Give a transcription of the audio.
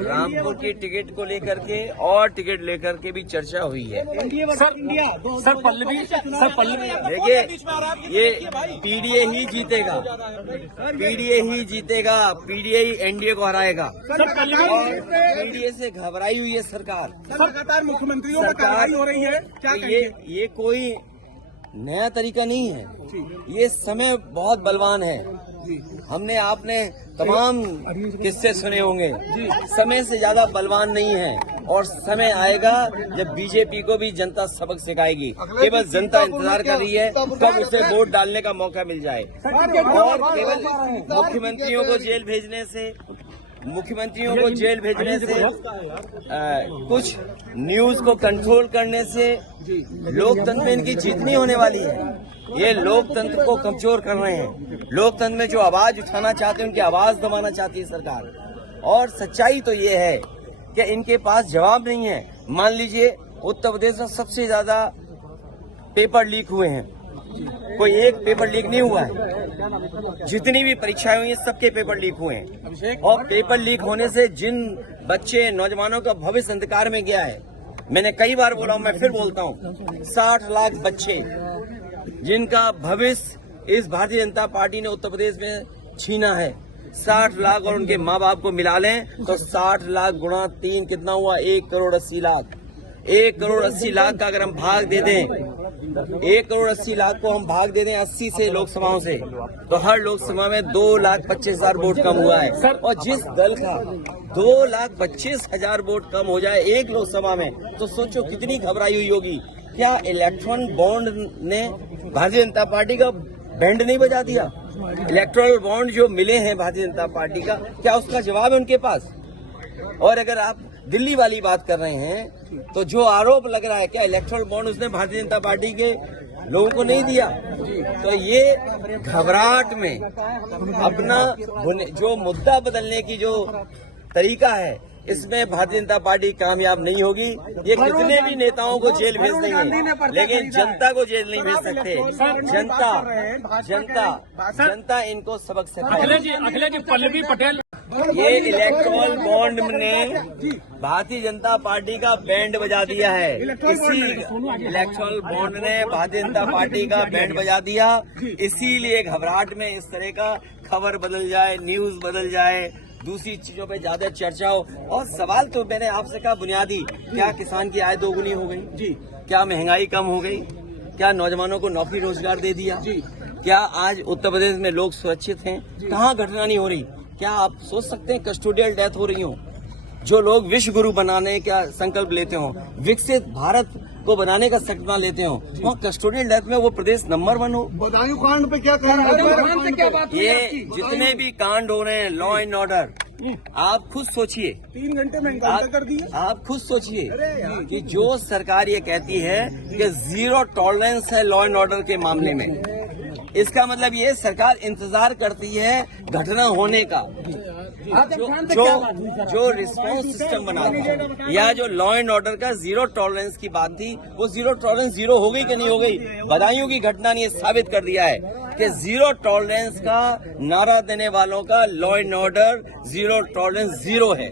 रामपुर की टिकट को लेकर के और टिकट लेकर के भी चर्चा हुई है। सर पल्लवी देखिए, ये पीडीए ही जीतेगा, पीडीए ही एनडीए को हराएगा। पीडीए से घबराई हुई है सरकार। लगातार मुख्यमंत्रियों पर कार्रवाई हो रही है, क्या ये कोई नया तरीका नहीं है। ये समय बहुत बलवान है। हमने आपने तमाम किस्से सुने होंगे। समय से ज्यादा बलवान नहीं है और समय आएगा जब बीजेपी को भी जनता सबक सिखाएगी। केवल जनता इंतजार कर रही है कब उसे वोट डालने का मौका मिल जाए। और केवल मुख्यमंत्रियों को जेल भेजने से कुछ न्यूज को कंट्रोल करने से लोकतंत्र में इनकी जीत नहीं होने वाली है। ये लोकतंत्र को कमजोर कर रहे हैं। लोकतंत्र में जो आवाज उठाना चाहते हैं उनकी आवाज दबाना चाहती है सरकार। और सच्चाई तो ये है कि इनके पास जवाब नहीं है। मान लीजिए उत्तर प्रदेश में सबसे ज्यादा पेपर लीक हुए हैं, कोई एक पेपर लीक नहीं हुआ है। जितनी भी परीक्षाएं हुई हैं सबके पेपर लीक हुए हैं। और पेपर लीक होने से जिन बच्चे नौजवानों का भविष्य अंधकार में गया है, मैंने कई बार बोला हूं, मैं फिर बोलता हूं, 60 लाख बच्चे जिनका भविष्य इस भारतीय जनता पार्टी ने उत्तर प्रदेश में छीना है। 60 लाख और उनके माँ बाप को मिला लें तो 60 लाख गुणा 3 कितना हुआ? 1 करोड़ 80 लाख। 1 करोड़ 80 लाख का अगर हम भाग दे दें, 1 करोड़ 80 लाख को हम भाग दे दें 80 से लोकसभाओं से, तो हर लोकसभा में 2,25,000 वोट कम हुआ है। और जिस दल का 2,25,000 वोट कम हो जाए एक लोकसभा में, तो सोचो कितनी घबराई हुई होगी। क्या इलेक्ट्रॉन बॉन्ड ने भारतीय जनता पार्टी का बैंड नहीं बजा दिया? इलेक्ट्रॉल बॉन्ड जो मिले हैं भारतीय जनता पार्टी का, क्या उसका जवाब है उनके पास? और अगर आप दिल्ली वाली बात कर रहे हैं तो जो आरोप लग रहा है, क्या इलेक्ट्रल बॉन्ड उसने भारतीय जनता पार्टी के लोगों को नहीं दिया? तो ये घबराहट में अपना जो मुद्दा बदलने की जो तरीका है, इसमें भारतीय जनता पार्टी कामयाब नहीं होगी। ये कितने भी नेताओं को जेल भेज देंगे लेकिन जनता को जेल नहीं भेज सकते। जनता इनको सबक सिखाएगी। अखिलेश जी पल्लवी पटेल ये इलेक्ट्रल बॉन्ड ने भारतीय जनता पार्टी का बैंड बजा दिया है। इसी इलेक्ट्रल बॉन्ड ने भारतीय जनता पार्टी का बैंड बजा दिया। इसीलिए घबराहट में इस तरह का खबर बदल जाए, न्यूज बदल जाए, दूसरी चीजों पे ज्यादा चर्चा हो। और सवाल तो मैंने आपसे कहा बुनियादी, क्या किसान की आय दोगुनी हो गई? जी। क्या महंगाई कम हो गई? क्या नौजवानों को नौकरी रोजगार दे दिया? जी। क्या आज उत्तर प्रदेश में लोग सुरक्षित हैं? कहाँ घटना नहीं हो रही? क्या आप सोच सकते हैं कस्टोडियल डेथ हो रही हो? जो लोग विश्व गुरु बनाने का संकल्प लेते हो, विकसित भारत को बनाने का संकल्प लेते हो, वहाँ कस्टोडियल डेथ में वो प्रदेश नंबर 1 हो। बदायूं कांड पे क्या कहना? ये जितने भी कांड हो रहे हैं, लॉ एंड ऑर्डर, आप खुद सोचिए। 3 घंटे में इनकाउंटर कर दिए। आप खुद सोचिए कि जो सरकार ये कहती है कि 0 टॉलरेंस है लॉ एंड ऑर्डर के मामले में, इसका मतलब ये सरकार इंतजार करती है घटना होने का। जो रिस्पांस सिस्टम बना था या जो लॉ एंड ऑर्डर का 0 टॉलरेंस की बात थी, वो 0 टॉलरेंस 0 हो गई कि नहीं हो गई? बदायूं की घटना ने साबित कर दिया है कि 0 टॉलरेंस का नारा देने वालों का लॉ एंड ऑर्डर 0 टॉलरेंस 0 है।